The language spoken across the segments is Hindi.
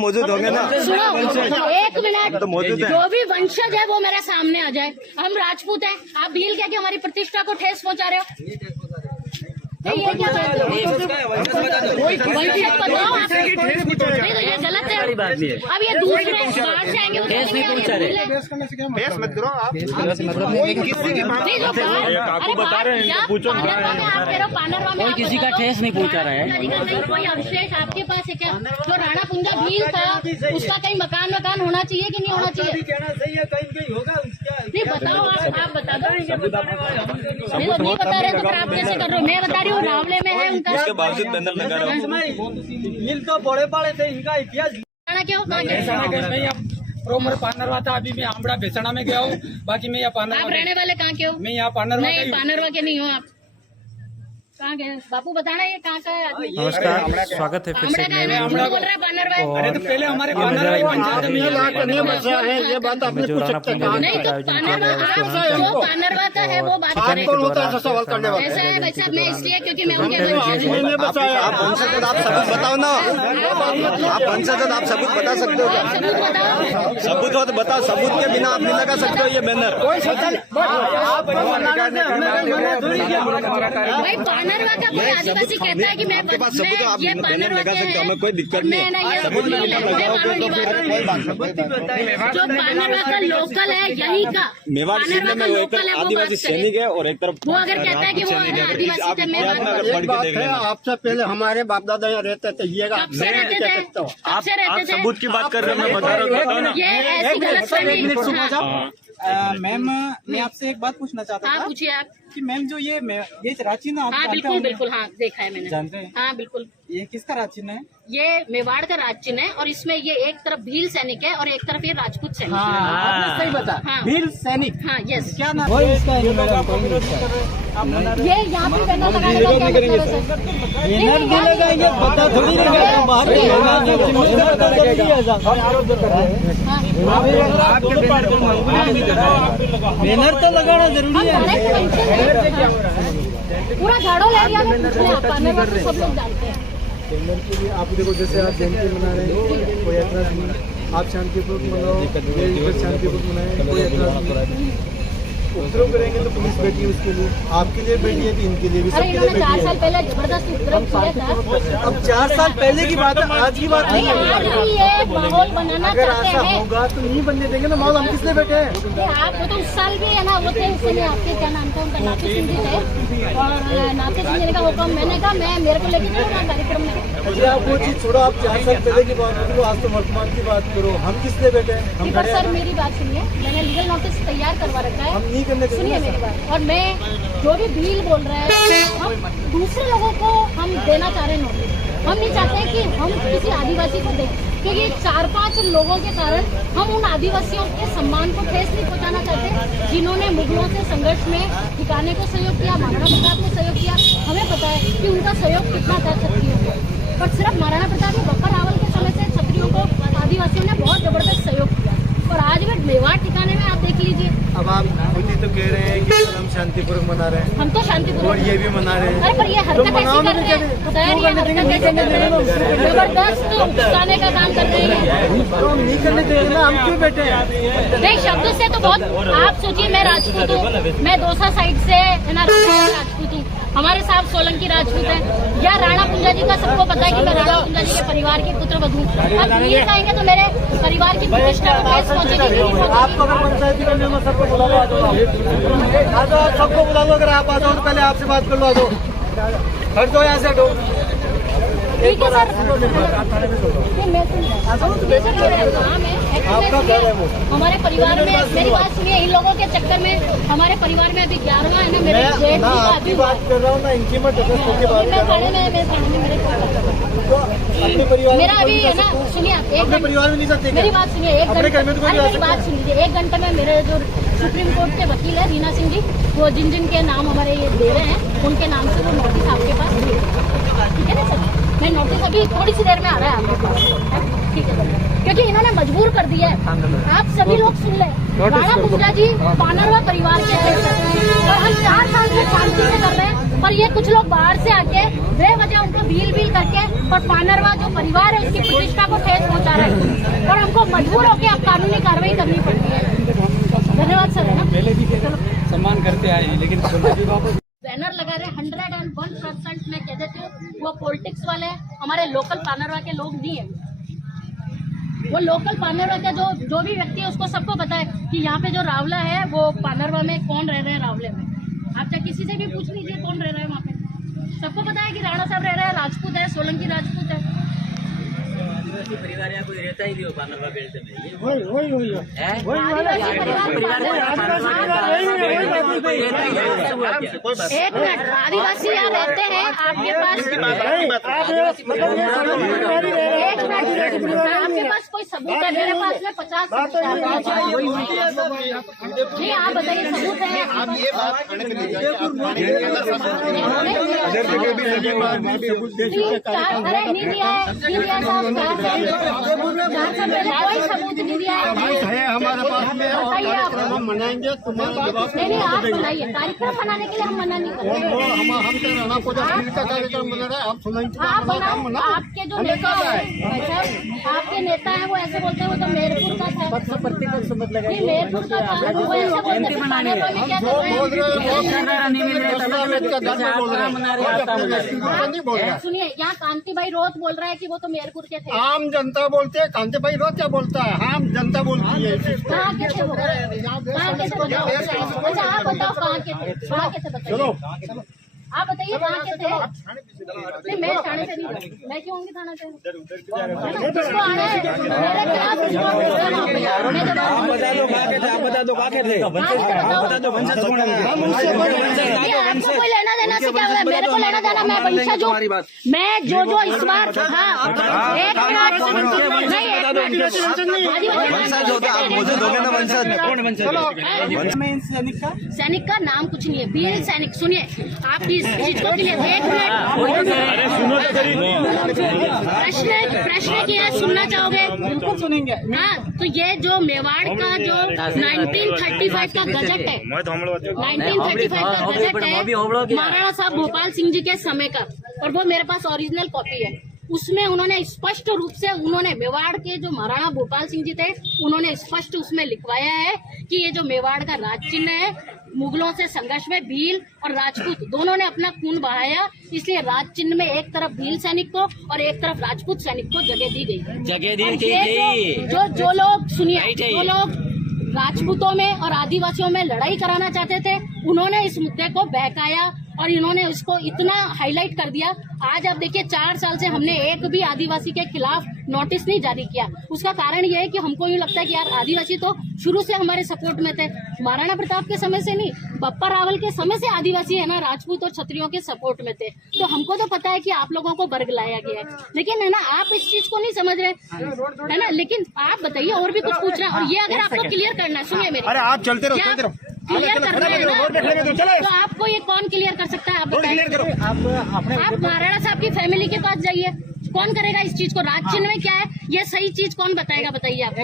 मौजूद होंगे ना। सुनो एक मिनट, तो मौजूद है। जो भी वंशज है वो मेरे सामने आ जाए। हम राजपूत हैं, आप भील क्या हमारी प्रतिष्ठा को ठेस पहुंचा रहे हो? नहीं ये क्या कहते हो? वंशज बताओ आप। नहीं तो ये गलत है। अब ये दूसरे बाहर से आएंगे बहस मत करो आप। किसी की बात आपको बता रहे हैं, पूछो। कोई किसी का ठेस नहीं पहुंचा रहा है। कोई अवशेष आपके पास है क्या? जो राणा पुंजा भील था उसका कहीं मकान होना चाहिए कि नहीं होना चाहिए? नहीं बताओ आप बता दो। नहीं बता रहे तो फिर आप कैसे कर रहे हो? मैं बता रही हूँ रावले में है उनका। उसके बावजूद बैनर लगा रहा हूँ। मिल तो बड़े बड़े थे, इनका इतिहास क्यों? प्रोमर पानरवा था। अभी मैं आमड़ा बेसना में गया हूँ। बाकी मैं यहाँ पानरवा। आप रहने वाले कहाँ के हो? मैं यहाँ पानरवा का ही हूँ। पानरवा के नहीं हो आप। कहाँ गए बापू? बताना ये कहाँ का है आदमी? नमस्कार, स्वागत है फिर से एक नए बोल रहा है पानरवा है। अरे तो पहले हमारे पानरवा ही पंचायत में ये बात आपने जो राणा पुंजा नहीं जी तो का आयोजन किया गया है उसको जो पानरवा का है वो बात करें। कौन होता है सवाल करने वाला? ऐसा है भाई साहब, मैं इसलिए क्योंकि मैं उनके आप वंशज, आप सबूत बताओ ना। आप वंशज, आप सबूत बता सकते हो क्या? सबूत बताओ। सबूत हो तो बताओ। सबूत के बिना आप नहीं लगा सकते हो ये बैनर। भाई पानरवा का कोई आदिवासी कहता है कि मैं आपके पास सबूत है, आप ये बैनर लगा सकते हो, हमें कोई दिक्कत नहीं है। है। सबूत नहीं लगाओगे तो फिर कोई बात नहीं। जो पानरवा का लोकल है यही का मेवाड़ जिले में वो एक तरफ आदिवासी सैनिक है और एक तरफ वो अगर कहता है कि वो आदिवासी आप थे, मैं इतिहास में अगर पढ़ के देख लेना। आपसे पहले हमारे बाप दादा यहाँ रहते थे। ये कब से रहते थे? कब से रहते थे? सबूत की बात कर रहे हो, मैं बता रहा हूँ, बताओ ना। ये ऐसी गलत मैम मैं आपसे एक बात पूछना चाहता हाँ था पूछिए आप। कि मैम जो ये राचिन आप हाँ जानते बिल्कुल होंगे? बिल्कुल, हाँ देखा है मैंने। जानते हैं? हाँ बिल्कुल। ये किसका राचिन है? ये मेवाड़ का राज चिन्ह है और इसमें ये एक तरफ भील सैनिक है और एक तरफ ये राजपूत सैनिक है। आपने सही बता। हाँ। भील सैनिक। हाँ यस। क्या नाम है इसका? ये यहाँ पे बैनर लगाने का क्या मतलब है सर? बैनर भी लगाएंगे, पता थोड़ी रहेगा बाहर बैनर तो लगाना जरूरी है। पूरा झाड़ो ले लिया पानरवा को सब लोग जानते हैं। बैनर के लिए आप देखो, जैसे आप जयंती मना रहे हैं, कोई ऐतराज नहीं। आप शांतिपूर्वक मनाओ, शांतिपूर्वक मनाएं, कोई ऐतराज नहीं। उपद्रव करेंगे तो पुलिस बैठी है उसके लिए। आपके लिए बैठी है कि इनके लिए भी, अरे सबके लिए इन्होंने 4 बैठी साल है। पहले जबरदस्त उपद्रव किया था। अब 4 साल पहले की बात है, आज की बात नहीं आज है। भी ये माहौल बनाना अगर चाहते ऐसा हैं। होगा तो नहीं बनने देंगे ना माहौल। हम किस लिए बैठे हैं? आप वो तो उस साल भी है ना, वो थे उस समय आपके क्या नाम था उनका? नाते सिंह जी थे और नाते सिंह जी का हुक्म मैंने कहा मैं मेरे को लेके चलो ना कार्यक्रम में। अरे आप वो चीज छोड़ो, आप 4 साल पहले की बात करो, आज तो वर्तमान की बात करो। हम किस लिए बैठे हैं? हम पर खड़े सर हैं। मेरी बात सुनिए, मैंने लीगल नोटिस तैयार करवा रखा है। हम नहीं करने देंगे सुनिए ना मेरी सर। बात। और मैं जो भी भील बोल रहा है, हम दूसरे लोगों को हम देना चाह रहे हैं नोटिस। हम नहीं चाहते कि हम किसी आदिवासी को दें, क्योंकि 4-5 लोगों के कारण हम उन आदिवासियों के सम्मान को ठेस नहीं पहुंचाना चाहते जिन्होंने मुगलों से संघर्ष में ठिकाने को सहयोग किया, महाराणा प्रताप को सहयोग किया। हमें पता है कि उनका सहयोग कितना था क्षत्रियों को, पर सिर्फ महाराणा प्रताप ने बप्पर रावल के समय से क्षत्रियों को आदिवासियों ने बहुत जबरदस्त सहयोग किया। और आज भी मेवाड़ ठिकाने में आप देख लीजिए। अब आप खुद ही तो कह रहे हैं कि हम शांतिपूर्वक मना रहे हैं, हम तो शांतिपूर्वक, और ये भी मना रहे हैं। अरे पर ये हरकत ऐसी कर रहे हैं, सर ये हरकत कैसे कर रहे हैं? जबरदस्त उकसाने का काम कर रहे हैं। तो हम नहीं करने देंगे ना, हम क्यों बैठे हैं? नहीं शब्द से तो बहुत। आप सोचिए, मैं राजपूत हूँ, मैं दौसा साइड से है ना राजपूत हूँ, हमारे साहब सोलंकी राजपूत है, या राणा पुंजा जी का सबको पता है कि मैं राणा पुंजा जी के परिवार की पुत्र वधू। अब ये कहेंगे तो मेरे परिवार की प्रतिष्ठा को ठेस पहुंचेगी। आपको अगर पंचायती करने में सबको बुला लो, आ जाओ, आप सबको बुला लो। अगर आप आ जाओ तो पहले आपसे बात कर लो। आ जाओ, हट जाओ यहाँ से, हटो। ठीक है सर, आपका घर है वो। हमारे परिवार में, मेरी बात सुनिए, इन लोगों के चक्कर में हमारे परिवार में अभी 11वां है ना, मेरे मैं जेठ ना आपकी बात कर रहा हूँ, ना इनकी मत बात कर रहा हूँ। अपने परिवार मेरा अभी है ना, सुनिए आप अपने परिवार में नहीं सकते क्या? मेरी बात सुनिए, एक अपने घर में तो कोई घंटे आ मेरी सकता बात सुनिए, 1 घंटे में मेरे जो सुप्रीम कोर्ट के वकील है रीना सिंह जी, वो जिन के नाम हमारे ये दे रहे हैं, उनके नाम से वो नोटिस आपके पास भेज, ठीक है ना सर? मैं नोटिस अभी थोड़ी सी देर में आ रहा है आपके पास, ठीक है सर? क्योंकि इन्होंने मजबूर कर दिया है। आप सभी लोग सुन लें, राणा पुंजा जी पानरवा परिवार के हैं और हम 4 साल से शांति से कर रहे हैं, पर ये कुछ लोग बाहर से आके बेवजह उनको भील करके और पानरवा जो परिवार है उसकी प्रतिष्ठा को ठेस पहुंचा रहे हैं। आए हैं, लेकिन अभी वापस बैनर लगा रहे 101% मैं कह देती हूँ वो पॉलिटिक्स वाले हमारे लोकल पानरवा के लोग नहीं है। वो लोकल पानरवा का जो भी व्यक्ति है उसको सबको पता है कि यहाँ पे जो रावला है वो पानरवा में कौन रह रहे हैं। रावले में आप चाहे किसी से भी पूछ लीजिए कौन रह रहा है वहाँ पे, सबको पता है कि राणा साहब रह रहे हैं, राजपूत है, सोलंकी राजपूत है। परिवार यहाँ कोई रहता ही नहीं हो पानरवा बेल्ट में। आदिवासी परिवार एक मिनट, आदिवासी यहाँ रहते हैं आपके पास, आपके पास कोई सबूत है? मेरे पास में 50 नहीं, आप बताइए सबूत है? आप ये बात थाने पे ले जाइए, आप थाने पे नहीं दिया है, नहीं दिया साहब, कोई सबूत नहीं दिया है हमारे पास में बताइए आप। हम मनाएंगे, तुम्हारा जवाब नहीं, आप बनाइए, कार्यक्रम बनाने के लिए हम मना नहीं कर रहे। हम तो राणा पूजा का कार्यक्रम बना रहे हैं, आप सुनाएंगे। आप बनाओ, आपके जो नेता है, आपके नेता है वो ऐसे बोलते हैं वो तो मेरपुर का था, नहीं मेरपुर का था, वो ऐसे बोलते हैं पानरवा में क्या कर रहे हैं? सुनिए, यहाँ कांति भाई रोज बोल रहा है कि वो तो मेरपुर के थे। आम जनता बोलते हैं, कांति भाई रोज क्या बोलता है? आम जनता बोलती है। कहाँ के थे वो? कहाँ के थे बताओ? अच्छा आप बताओ कहाँ के थे, कहाँ के थे बताइए, आप बताइए कहाँ के थे? नहीं मैं थाने से नहीं, मैं क्यों होंगी थाना से? जिसको आना है मेरे खिलाफ उसको आपको कोई लेना देना से क्या है? मेरे को लेना देना, मैं वंशज हूँ, मैं जो इस बार हाँ एक वंशज होता आप मुझे दोगे ना वंशज। सैनिक का नाम कुछ नहीं है, वीर सैनिक। सुनिए आप इस चीज को क्लियर, एक मिनट प्रश्न किया है, सुनना चाहोगे? बिल्कुल सुनेंगे। हाँ तो ये जो मेवाड़ का जो 1935 का गजट है, 1935 का गजट है महाराणा साहब भोपाल सिंह जी के समय का, और वो मेरे पास ओरिजिनल कॉपी है। उसमें उन्होंने स्पष्ट रूप से मेवाड़ के जो महाराणा भोपाल सिंह जी थे उन्होंने स्पष्ट उसमें लिखवाया है कि ये जो मेवाड़ का राज चिन्ह है, मुगलों से संघर्ष में भील और राजपूत दोनों ने अपना खून बहाया, इसलिए राज चिन्ह में एक तरफ भील सैनिक को और एक तरफ राजपूत सैनिक को जगह दी गई। जो लोग सुनिए, जो लोग राजपूतों में और आदिवासियों में लड़ाई कराना चाहते थे उन्होंने इस मुद्दे को बहकाया और इन्होंने इसको इतना हाईलाइट कर दिया। आज आप देखिए 4 साल से हमने एक भी आदिवासी के खिलाफ नोटिस नहीं जारी किया। उसका कारण यह है कि हमको यूँ लगता है कि यार आदिवासी तो शुरू से हमारे सपोर्ट में थे, महाराणा प्रताप के समय से नहीं, बप्पा रावल के समय से आदिवासी है ना राजपूत और क्षत्रियों के सपोर्ट में थे। तो हमको तो पता है कि आप लोगों को वर्ग लाया गया है, लेकिन है ना आप इस चीज को नहीं समझ रहे है ना। लेकिन आप बताइए और भी कुछ पूछ रहे हैं, और ये अगर आपको क्लियर करना है, सुनिए मेरी, अरे आप चलते रहो क्लियर करना है ना, तो आपको ये कौन क्लियर कर सकता है? आप बताइए। आप महाराणा साहब की फैमिली के पास जाइए, कौन करेगा इस चीज को? राज चिन्ह में क्या है ये सही चीज कौन बताएगा? बताइए आप।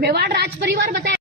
मेवाड़ राज परिवार बताए।